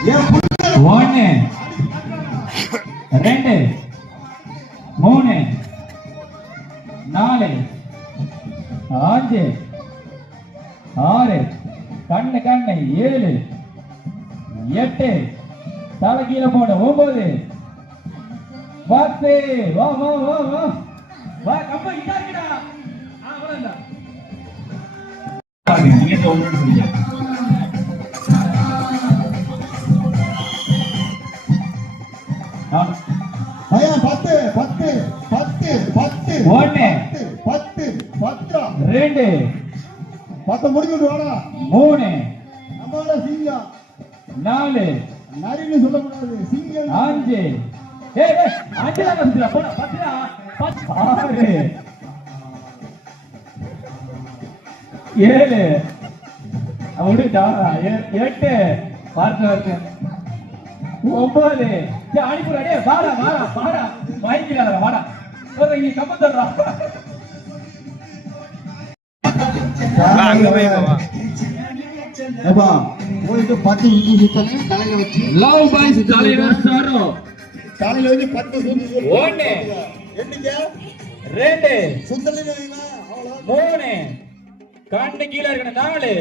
ஒன்னு 2 3 4 5 6 கண்ணு 7 8 தலை கீழே போட 9 10 வா வா வா வா வா கம்ப இதாக்கிடா அவ்வளவுதான் நீங்க சொல்லுங்க ஐயா 10 10 10 10 1 10 10 2 10 முடிஞ்சிட்டு வாடா 3 நம்மளோட சிங்கம் 4 நரின்னு சொல்லக்கூடாது சிங்கம் 5 ஏய் ஏய் 5 தான் வந்துடா போடா 10 6 7 அவடுடா 8 பார்த்து 9 அனுப்புறா டே வாடா வாடா வாடா வாங்கிக்கல வாடா ஒரு இங்க கம்பத்தறா அங்க போய் வா ஏப்பா உங்களுக்கு 10 இஞ்சி சுத்தல தலையில வச்சு லவ் பாய்ஸ் தலையில சாரோ தலையில வச்சு 10 சுத்தி 1 என்னங்க 2 சுத்தல வைமா அவ்வளவு 3 கண்ணு கீழ இருக்கணும் 4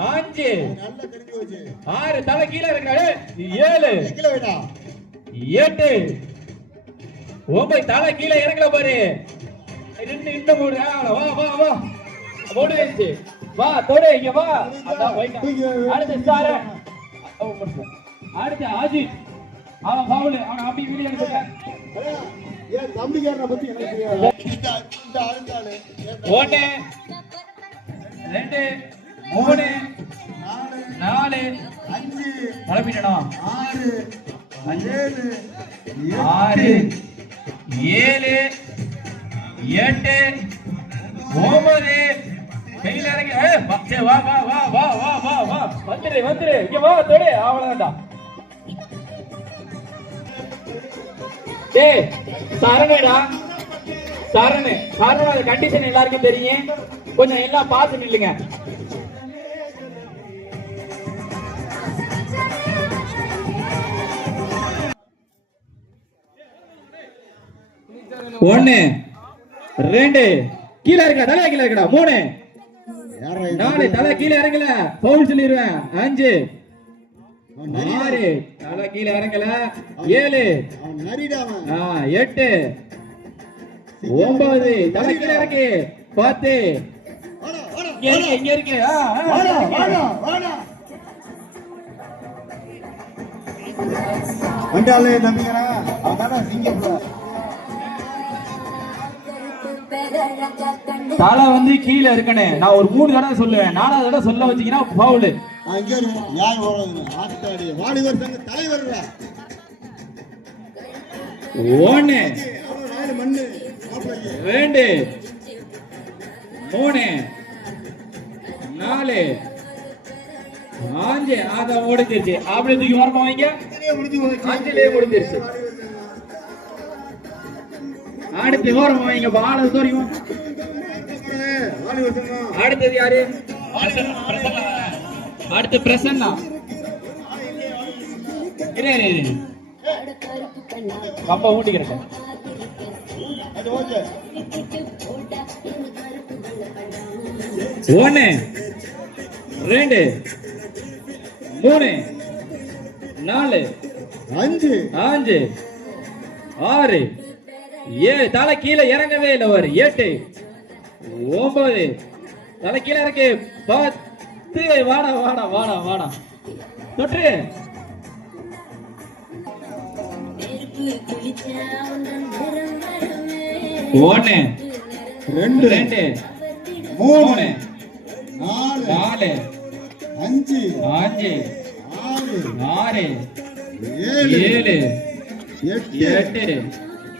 5 நல்ல தெரிஞ்சு வச்சு 6 தலை கீழ இருக்கணும் 7 கீழ வைடா 8 9 தலை கீழ இறங்கல பாரு இந்த மூடு வா வா வா மூடு வெச்சு வா தொடு இங்க வா அதான் போய்டா அடுத்து சார அடுத்து அஜித் அவன் பவுல் அவன் அப்படி வீடியோ எடுத்துக்க ஏன் தம்பிக்காரனை பத்தி எனக்கு தெரியாது இந்த ஆளுதானே 1 2 3 4 5 மலப்பிடணும் 6 7 6 7 8 9 கையில இறங்கி வா வா வா வா வா வா வா வந்துரு வந்துரு இங்க வா தொடு அவ்வளவுதான் டேய் சரணடா சரண சரணோட கண்டிஷன் எல்லாருக்கும் தெரியும் கொஞ்சம் எல்லாம் பார்த்து நில்லுங்க ஒன்னு 2 கீழ இருக்கா தலை கீழ இருக்கடா 3 4 தலை கீழ இறங்கல பவுல் சொல்லிடுவேன் 5 6 தலை கீழ இறங்கல 7 8 9 தலை கீழ இறங்கி 10 இங்க இருக்கு வண்டாலே நம்பிக்கிறா அதான சிங்கப்பூர் தலை வந்து கீழ இருக்கனே நான் ஒரு 3 தடவை சொல்லுவேன் 4வது தடவை சொல்ல வச்சீங்கன்னா பவுல் அங்க யார் ஓடுறது ஆத்தாடி வாலிபர் சங்க தலைவர்ல 1 நாலு மண்ணு 2 3 4 5 அத ஓடிச்சிருச்சு அப்படி தூக்கி வரமா வைங்க 5லே முடிஞ்சிருச்சு அடுத்து ஓரமா வைங்க பால தோறியும் அடுத்தது யாரு அடுத்து பிரசன்னா கம்பா ஊட்டிக்கிறேன் 1 2 3 4 5 6 7 தலை கீழே இறங்கவே இல்லை ஒரு 8 9 தலை கீழே இறக்கி 10 வாடா வாடா வாடா வாடா தொற்று 1 2 3 4 5 6 7 8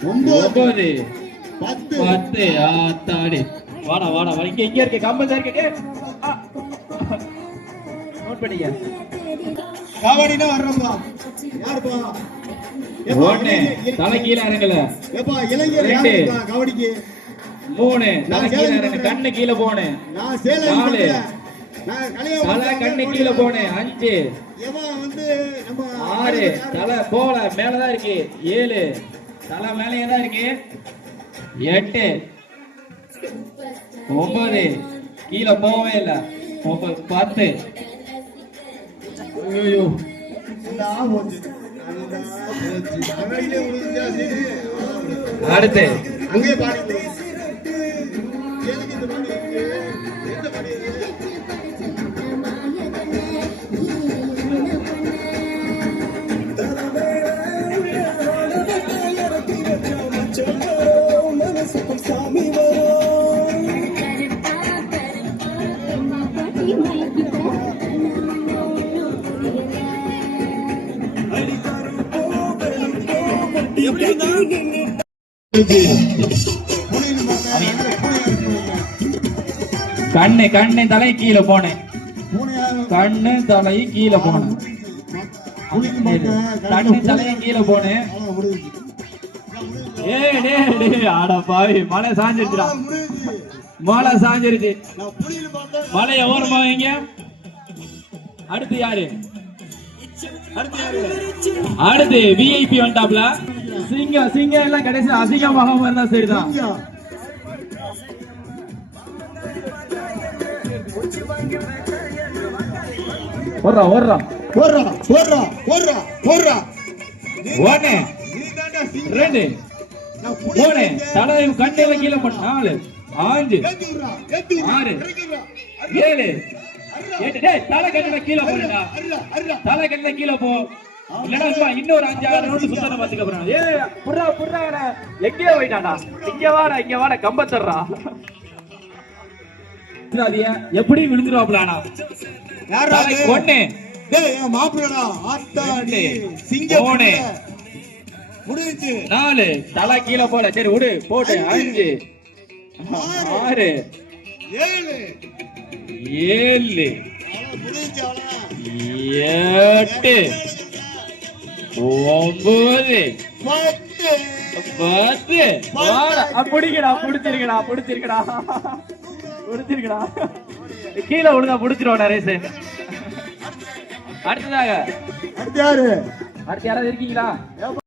9 10 ஆத்தாடி வாடா வாடா இங்க இங்க இருக்கு கம்பல் தான் இருக்கு நோட் பண்ணிக்க கபடினா வர்றப்பா யாருப்பா 1 தலை கீழ இறங்கல ஏப்பா இளைஞர் யாருப்பா கபடிக்கு 3 தலை கீழ இறங்க கண்ணு கீழ போனே நான் சேலம் 4 தலை கண்ணு கீழ போனே 5 எவன் வந்து நம்ம 6 தலை போல மேலதான் இருக்கு. 7 தலை மேலேயே தான் இருக்கு. 8 9 கீழே போகவே இல்லை. 10 ஐயோ நான் போச்சு. கண்ணாடியிலே விழுந்துச்சா சரி. அடுத்து அங்கேயே பாடி விடு. எதுக்கு இந்த பாடி இருக்கு? எந்த பாடி இருக்கு? கண்ணு கண்ணு தலை கீழே போனேன். கண்ணு தலை கீழே போனேன். கண்ணு தலையை கீழே போனேன். ஆடா பாவி மழை சாஞ்சிருச்சுடா. மழை சாஞ்சிருச்சு. மழைய ஓரமா வைங்க. அடுத்து யாரு? அடுத்து விஐபி வந்துட்டாப்ல. சிங்கம் சிங்கம் எல்லாம் கடைசி அசிங்கமாக இருந்தா சரிதான். ஓடுறா ஓடுறா ஓடுறா ஓடுறா ஓடுறா ஓடுறா. ஒன்னு 2 3 தலை கண்ணில கீழே போன 4 5 6 7 8 டேய் தலை கண்ணில கீழே போடுடா. தலை கண்ணில கீழே போ. இல்லடா சும்மா இன்னொரு 5-6 ரவுண்ட் சுத்தன பாத்துக்க போறேன். ஏய் புறா புறாடா எங்கேயோ போய்டாடா. இங்க வாடா கம்பத்தறடா. எப்படி விழுந்துருவாப்லானா? யாரா தலை ஒன்னு டேய் மாப்பிளடா ஆத்தாடி சிங்கம் போனே. முடிஞ்சு 4 தலை கீழே போல. சரி விடு போட்டு. 5 6 7 7 முடிஞ்சு அவ்வளவுதான். 8 9 10 புடிக்கடா புடிச்சிருக்கடா. கீழே விழுந்தா புடிச்சிருவோம் நரேஷ். அடுத்ததாக அடுத்து யாரு? அடுத்து யாராவது இருக்கீங்களா?